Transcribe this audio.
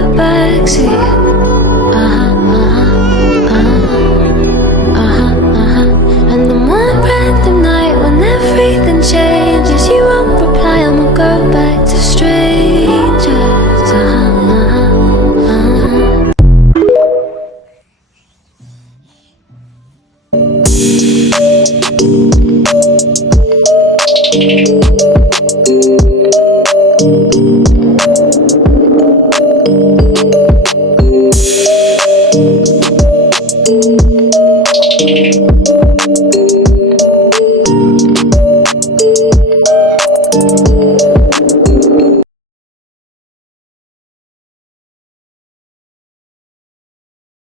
the backseat. And the one random night when everything changes, you won't reply and we'll go back to strangers.